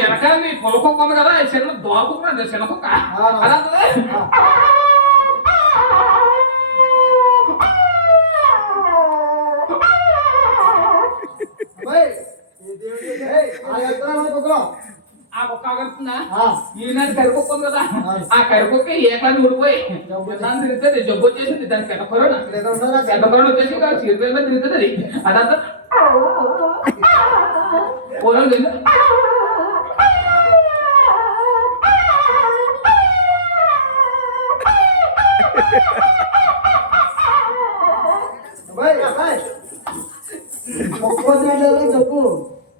వెనకాల పొలకొక్క ఉంది కదా చిన్న దోరకుక్క చిన్న కుక్క అలా ఆ కుక్క ఆగడుతుందా ఈనాడు కరికొక్క ఉంది కదా ఆ కరికొక్క ఏకాన్ని ఊడిపోయి దాన్ని తిరుగుతుంది జబ్బు వచ్చేసింది దానికి పెద్ద కరోనా వచ్చేసి చిరుపేరు మీద తిరుగుతుంది అదంతా పొలం లేదు చెప్పు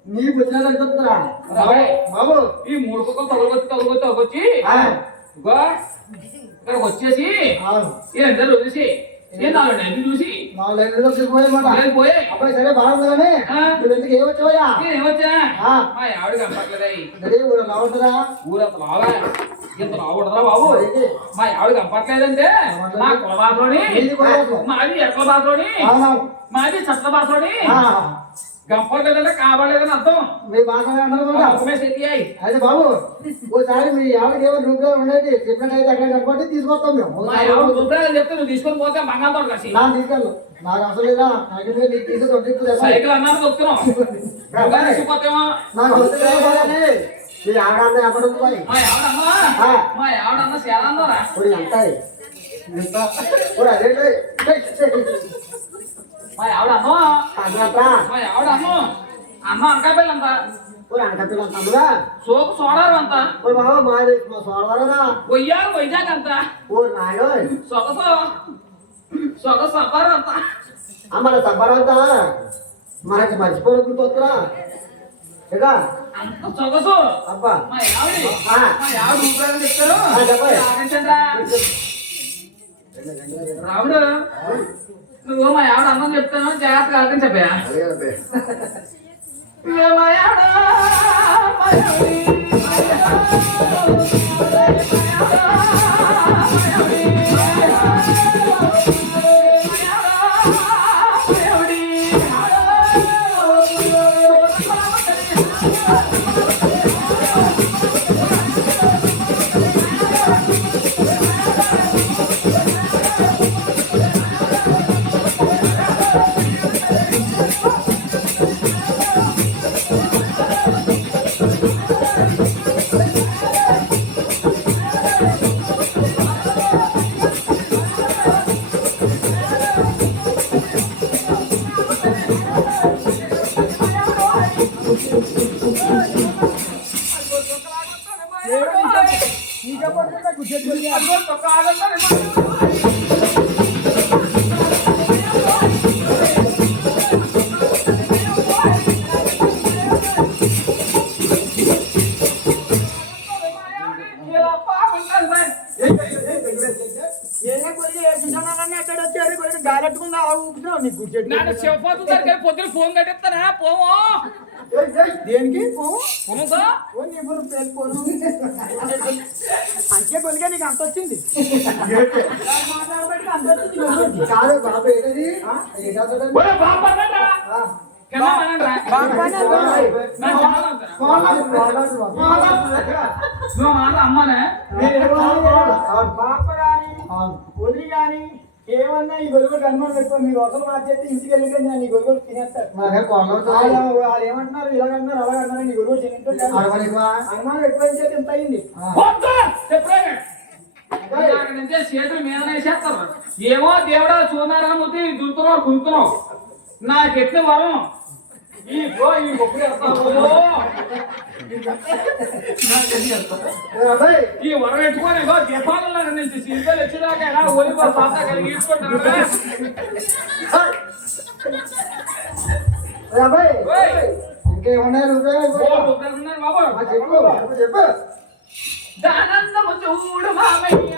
నీ పుట్టిన చెప్తారా బాబు ఈ మూడు కుక్కలు తొలగొచ్చి ఇక్కడికి వచ్చేసి వీళ్ళందరూ వదిలేసి నేను 4 నెలలు చూసి 4 నెలలు పోయి అబ్బాయి సరే బాగుందని ఎందుకు ఏమొచ్చావయ్యా ఏమొచ్చా మా ఆవిడ కనపట్లేదా ఊరంత లావా ఇంత లావుడదా బాబు మా ఆవిడ కనపట్లేదంటే మా కుల భాషలోని మాది ఎట్ల భాషలోని మాది చెట్ల భాషలోని గంపలేదంటే కాబడలేదని అర్థం మీ భాష అయితే బాబు ఓసారి మీ ఆవిడ ఏమో రూపాయలు ఉండేది చెప్పినట్టయితే అక్కడ కనపడి తీసుకొస్తాం మేము రూపాయలు చెప్తే నువ్వు తీసుకొని పోతే బంగాళతో కలిసి తీసుకెళ్ళు నాకు అసలు లేదా సైకిల్ అన్నాను చెప్తున్నాం నాకు మీ ఆవిడ ఎక్కడ ఉంది మా ఆవిడన్నా చాలా అన్నారా మా ఆవిడ అమ్మ అంకా పిల్లంత అనకపిల్లంతా సోకు సోడారు అంత బాబా మాది మా సోడవారా పొయ్యారు వైజాగ్ అంత సొగ సబ్బారు అంత మన సబ్బారంతా మనకి మర్చిపోయి గుర్తొస్తురా ఏదా అంత సొగసు అబ్బా మా ఆవిడ రూపాయలు చెప్తారు రాముడు నువ్వు మా ఆవిడ అన్నం చెప్తాను జాగ్రత్త కాదని చెప్పా పొద్దున ఫోన్ కట్టేస్తానా పోవో దేనికి అంతే కొలిగా నీకు అంత వచ్చింది కాదు బాబు ఏంటది అమ్మనే పాప గాని వదిలి గాని ఏమన్నా ఈ గొలుగులు కనుమని పెట్టుకోండి మీరు అసలు మార్చేస్తే ఇంటికి వెళ్ళి నేను ఈ గొలుగులు తినేస్తాడు వాళ్ళు ఏమంటున్నారు ఇలాగన్నారు అలాగన్నారు నీ గొలుగులు తింటుంటారు అనుమానం ఎక్కువ చేతి ఇంత అయింది చేతులు మీద వేసేస్తారు ఏమో దేవుడా చూడారనుమతి దులుతున్నావు గుంతున్నావు నాకెట్టిన వరం ఈ వరం ఎట్టుకొని దీపాలలో నుంచి సీరియల్ వచ్చేదాకా ఎలా ఓలిపో పాత కలిగి తీసుకుంటారు ఇంకేమన్నారు బాబు చెప్పు దానందము చూడు మామయ్య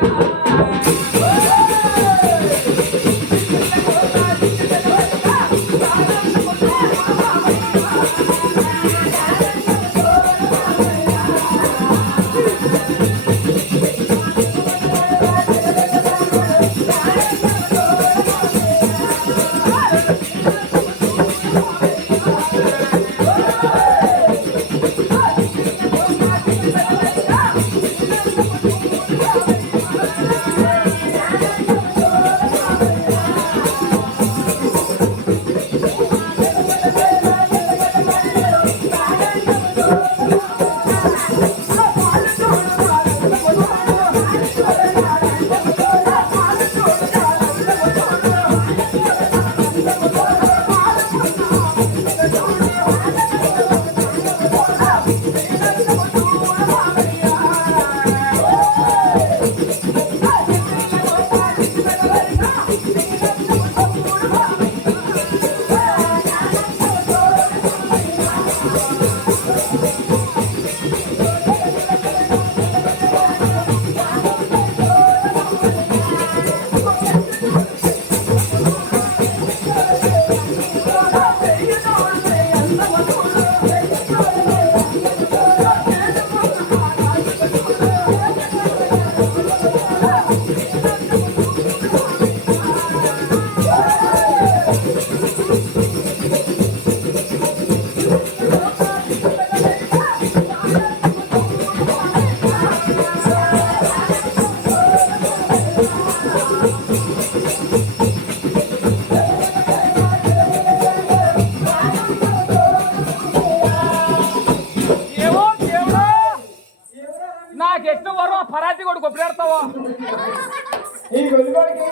ఈ గొల్లుగోడికి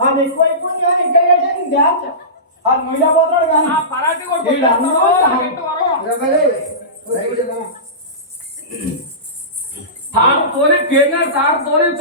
అది ఎక్కువైపోయింది కానీ ఇంకా చేసేది డ్యాన్స్ అది మొయిలా పోతున్నాడు కానీ ఆ పరాటి కొట్టు వీళ్ళందరూ నాకెట్టు వరం. తాను తోలి పేరు తాను తోలి